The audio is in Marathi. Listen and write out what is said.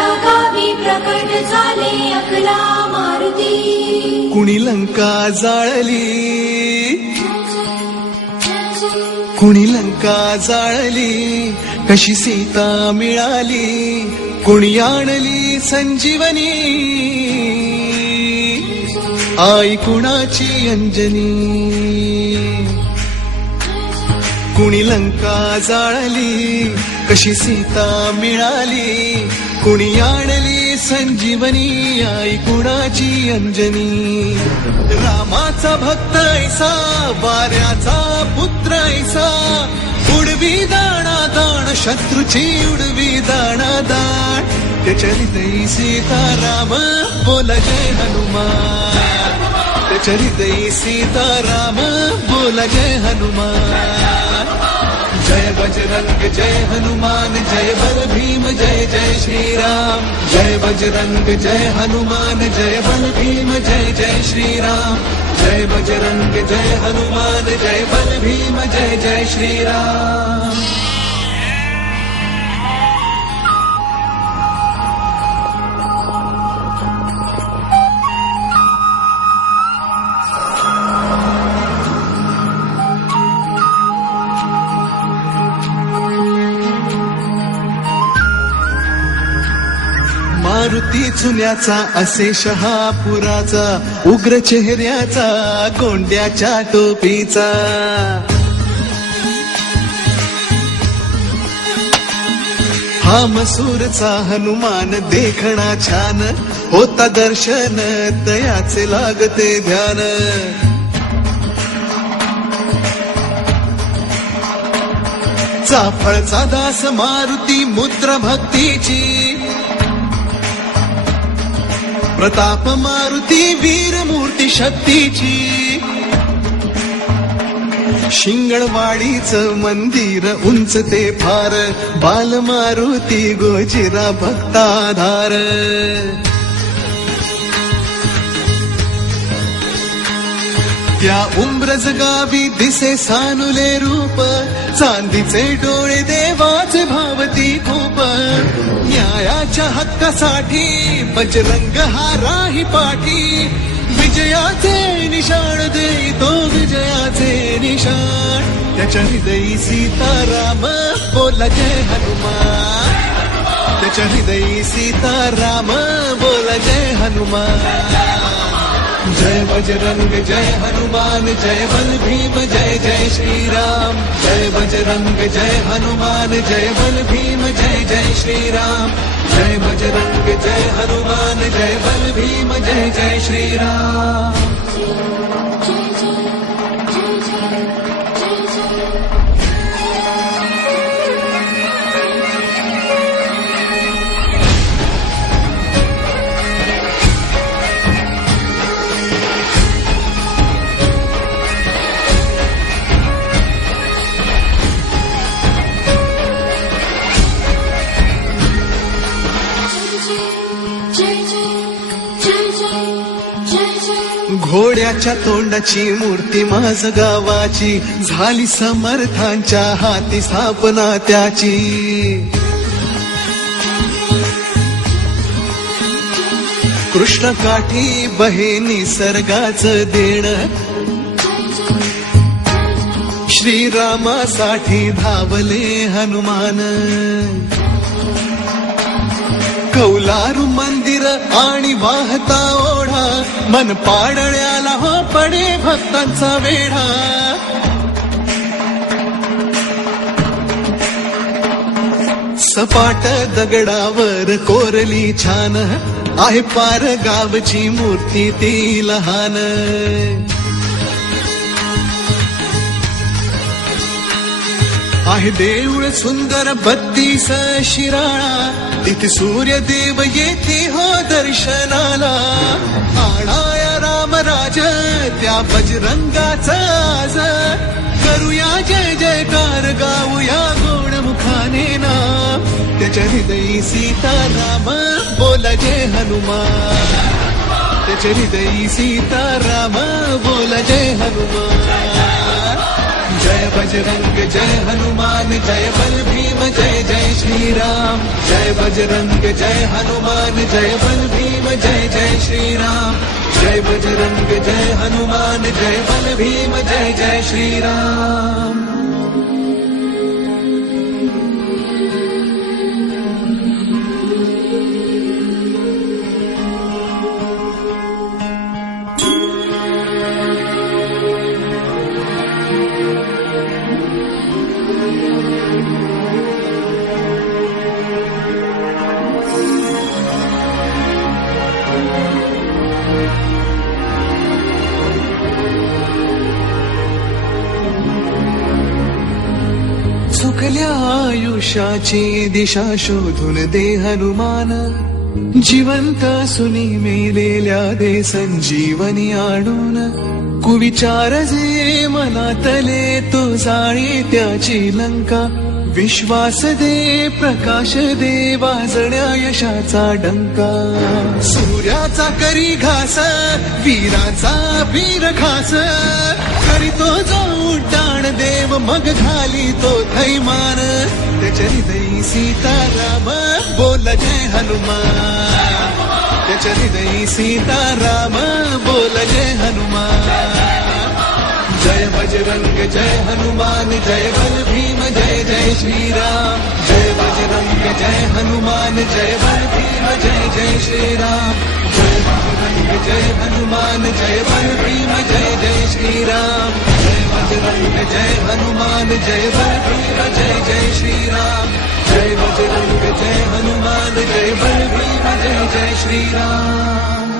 त्या गावी प्रकट झाले अकला मारुती. कुणी लंका जाळली, कुणी लंका जाळली, कशी सीता मिळाली, कुणी आणली संजीवनी, आई कुणाची अंजनी. कुणी लंका जाळली, कशी सीता मिळाली, कुणी आणली संजीवनी, आई कुणाची अंजनी. रामाचा भक्त ऐसा, वाऱ्याचा पुत्र ऐसा, उडवी दाणा दाण, शत्रूची उडवी दाणा दाण. चरितई सीताराम, बोला जय हनुमान. चरितई सीताराम, बोला जय हनुमान. जय बजरंग जय हनुमान, जय बल भीम जय जय श्रीराम. जय बजरंग जय हनुमान, जय बल भीम जय जय श्रीराम. जय बजरंग जय हनुमान, जय बल भीम जय जय श्रीराम. मारुती चुन्याचा, असे शहापुराचा, उग्र चेहऱ्याचा, गोंड्याच्या टोपीचा. हा मसूरचा हनुमान देखणा छान, होता दर्शन तयाचे लागते ध्यान. चाफळचा दास मारुती, मुद्रा भक्तीची, प्रताप मारुती, वीर मूर्ती शक्तीची. शिंगणवाडीचं मंदिर उंच ते फार, बाल मारुती गोजिरा भक्ताधार. त्या उंब्रज गावी दिसे सानुले रूप, चांदीचे डोळे देवाचे भावती खूप. न्यायाच्या हक्कासाठी बजरंग हा राही पाठी, विजयाचे निशाण देतो विजयाचे निशाण. त्याच्या हृदयी सीताराम, बोला जय हनुमान. त्याच्या हृदयी सीताराम, बोला जय हनुमान. जय बजरंग जय हनुमान, जय बल भीम जय जय श्रीराम. जय बजरंग जय हनुमान, जय बल भीम जय जय श्रीराम. जय बजरंग जय हनुमान, जय बल भीम जय जय श्रीराम. घोड्याच्या तोंडाची मूर्ती माझ गावाची, झाली समर्थांच्या हाती स्थापना त्याची. कृष्ण काठी बहे निसर्गाचं देण, श्रीरामासाठी धावले हनुमान. कौलारू मंदिर आणि वाहता ओढा, मन पाडळ्याला हो पडे भक्तांचा वेढा. सपाट दगडावर कोरली छान, आहे पार गावची मूर्ती ती लहान. आहे देऊळ सुंदर 32 शिराळा, तिथे सूर्यदेव येते हो दर्शनाला. आळाया रामराज त्या बजरंगाचा आज, करूया जय जयकार, गाऊया गोड मुखाने नाम. त्याच्या हृदयी सीताराम, बोला जय हनुमान. त्याच्या हृदयी सीताराम, बोला जय हनुमान. जय बजरंग जय हनुमान जय बल भीम जय जय श्री राम जय बजरंग जय हनुमान जय बल भीम जय जय श्री राम जय बजरंग जय हनुमान जय बल भीम जय जय श्री राम चुकल्या आयुष्याची दिशा शोधून दे हनुमान जिवंत सुनी मेलेल्या दे संजीवनी आणून कुविचार जे मनातले तो जाळी त्याची लंका विश्वास दे प्रकाश दे वाजण्या यशाचा डंका सूर्याचा करी घास वीराचा वीर खास करीतो जो उड्डाण देव मग घाली तो थैमान त्याच्या हृदयी सीताराम बोल जय हनुमान त्याच्या हृदयी सीताराम बोल जय हनुमान जय बजरंग जय हनुमान जय बल भीम जय जय श्री राम जय बजरंग जय हनुमान जय बल भीम जय जय श्री राम जय बजरंग जय हनुमान जय बल भीम जय जय श्री राम जय बजरंग जय हनुमान जय बल भीम जय जय श्री राम जय बजरंग जय हनुमान जय बल भीम जय जय श्री राम